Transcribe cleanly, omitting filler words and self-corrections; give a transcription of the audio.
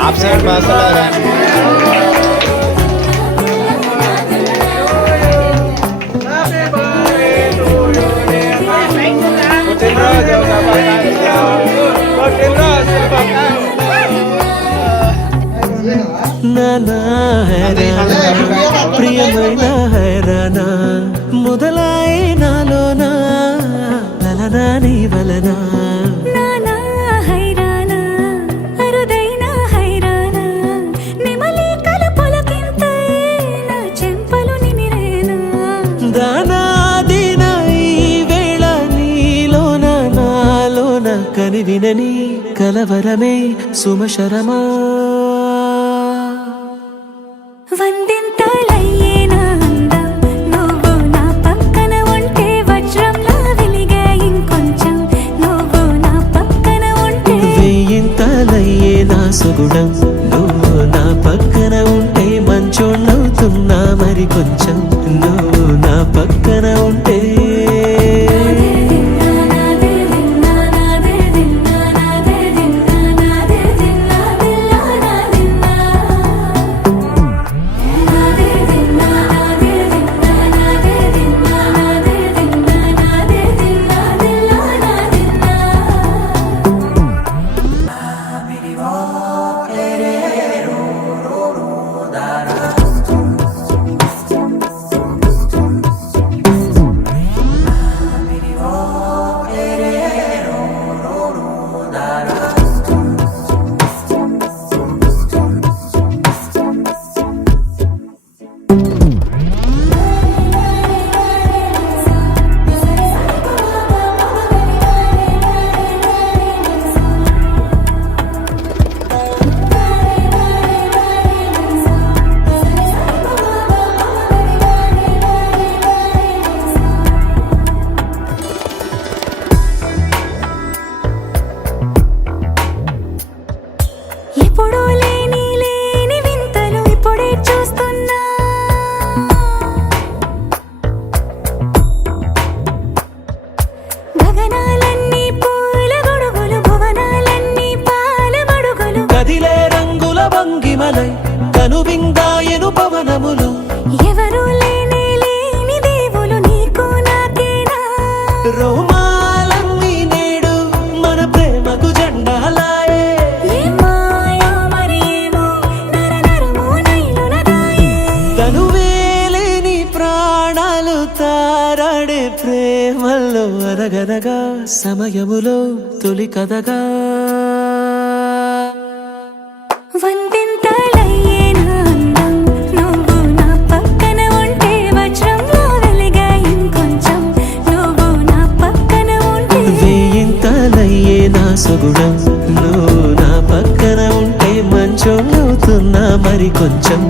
Absent masalah. నానా హైరానా ప్రియమైన హైరానా మొదలాయి నాలోనా లలనా నీ వలనా నానా హైరానా అరుదైన హైరానా నెమలి కలపలకింతై నా చెంపలు నిమిరేనా దానా దినా ఈ వేళ నీలోన నాలోన కనివినని కలవరమే సుమశరమా వందింతలయ్యేనా అందం నువ్వు నా పక్కన ఉంటే వజ్రంలా వెలిగే ఇంకొంచెం నువ్వు నా పక్కన ఉంటే వెయ్యింతలయ్యే నా సుగుణం నువ్వు నా పక్కన ఉంటే మంచోళ్ళవుతున్నా మరి కొంచెం నువ్వు నా పక్కన ఉంటే ఎప్పుడూ లేని వింతలు ఇప్పుడే చూస్తున్నా గగనాలన్నీ పూల గొడుగులు భువనాలన్నీ పాల మడుగులు కదిలే రంగుల భంగిమలై కనువిందాయను పవనములు ఎవరూ లేని దేవులు నీకు నాకేనా రోమాలన్నీ నేడు మన ప్రేమకు జెండాలాయే ఏ మాయో మరేమో నరనరమో నైలునదాయే తనువేలేని ప్రాణాలు తారాడే ప్రేమల్లో అరగనగా సమయములో తొలి కథగా వందింతలయ్యేనా అందం నువ్వు నా పక్కన ఉంటే వజ్రంలా వెలిగే ఇంకొంచెం నువ్వు నా పక్కన ఉంటే వెయ్యింతలయ్యే నా సుగుణం నువ్వు నా పక్కన ఉంటే మంచోళ్ళవుతున్నా మరి కొంచెం